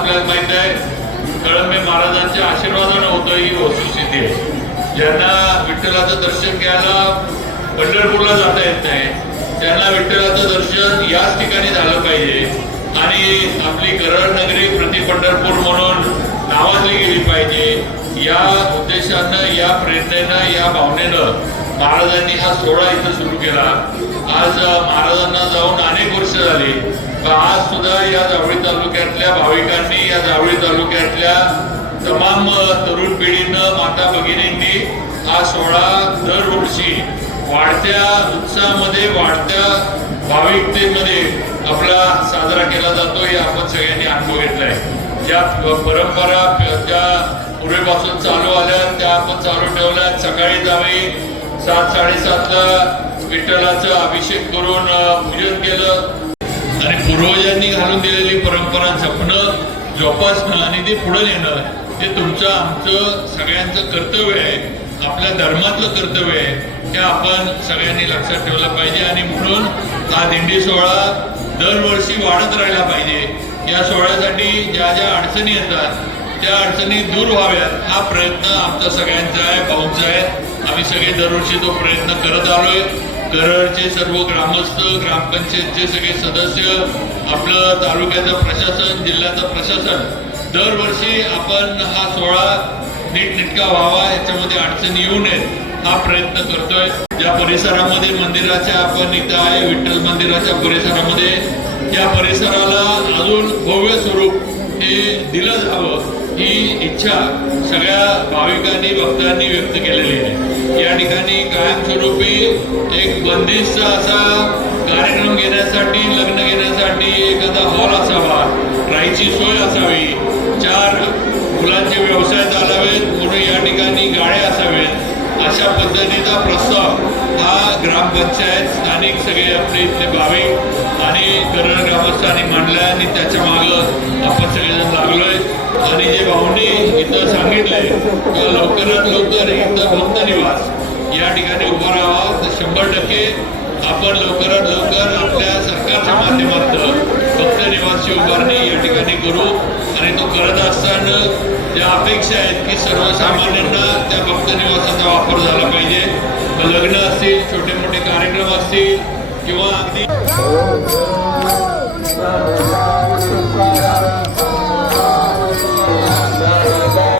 आपल्याला माहित आहे कळंबे महाराजांच्या आशीर्वादानं होतं ही वस्तुस्थिती आहे. ज्यांना विठ्ठलाचं दर्शन घ्यायला पंढरपूरला जाता येत नाही त्यांना विठ्ठलाचं दर्शन याच ठिकाणी झालं पाहिजे आणि आपली करड नगरी प्रति पंढरपूर म्हणून नावाजली गेली पाहिजे या उद्देशानं, या प्रेरणेनं, या भावनेनं महाराजांनी हा सोहळा इथं सुरू केला. आज महाराजांना जाऊन अनेक वर्ष झाली, पण आज सुद्धा या जावळी तालुक्यातल्या भाविकांनी, या जावळी तालुक्यातल्या तमाम तरुण पिढीनं, माता भगिनींनी हा सोहळा दरवर्षी वाढत्या उत्साहामध्ये, वाढत्या भाविकतेमध्ये आपला साजरा केला जातो. हे आपण सगळ्यांनी अनुभव घेतलाय. ज्या परंपरा त्या पूर्वीपासून चालू आल्या त्या आपण चालू ठेवल्या. सकाळी आम्ही 7-7:30ला विठ्ठलाचं अभिषेक करून पूजन केलं आणि पूर्वजांनी घालून दिलेली परंपरा जपणं, जोपासणं आणि ते पुढे नेणं हे तुमचं, आमचं सगळ्यांचं कर्तव्य आहे. आपल्या धर्मातलं कर्तव्य आहे. हे आपण सगळ्यांनी लक्षात ठेवलं पाहिजे आणि म्हणून हा दिंडी सोहळा दरवर्षी वाढत राहिला पाहिजे. या सोहळ्यासाठी ज्या ज्या अडचणी येतात त्या अडचणी दूर व्हाव्यात हा प्रयत्न आमचा सगळ्यांचा आहे, भाऊंचा आहे. आम्ही सगळे दरवर्षी तो प्रयत्न करत आलोय. करडचे सर्व ग्रामस्थ, ग्रामपंचायतचे सगळे सदस्य, आपलं तालुक्याचं प्रशासन, जिल्ह्याचं प्रशासन दरवर्षी आपण हा सोहळा नीटनेटका व्हावा, याच्यामध्ये अडचणी येऊ नयेत हा प्रयत्न करतोय. ज्या परिसरामध्ये मंदिराच्या आपण इथं आहे विठ्ठल मंदिराच्या परिसरामध्ये, या परिसराला अजून भव्य स्वरूप हे दिलं जावं ही इच्छा सगळ्या भाविकांनी, भक्तांनी व्यक्त केलेली आहे. या ठिकाणी कायमस्वरूपी एक बंदिस्त असा कार्यक्रम घेण्यासाठी, लग्न घेण्यासाठी एखादा हॉल असावा, राहायची सोय असावी, 4 मुलांचे व्यवसाय चालावेत म्हणून या ठिकाणी गाड्या असावेत, अशा पद्धतीचा प्रस्ताव हा ग्रामपंचायत, स्थानिक सगळे आपले इथले भाविक आणि करड ग्रामस्थांनी मांडला आणि त्याच्या मागं आपण सगळेजण लागलोय. आणि जे भाऊंनी इथं सांगितलंय की लवकरात लवकर इथं भक्त निवास या ठिकाणी उभा राहावा, तर 100% आपण लवकरात लवकर आपल्या सरकारच्या माध्यमातून भक्त निवासची उभारणी या ठिकाणी करू. आणि तो करत असताना ज्या अपेक्षा आहेत की सर्वसामान्यांना त्या भक्त निवासाचा वापर झाला पाहिजे. लग्न असतील, छोटे मोठे कार्यक्रम असतील किंवा अगदी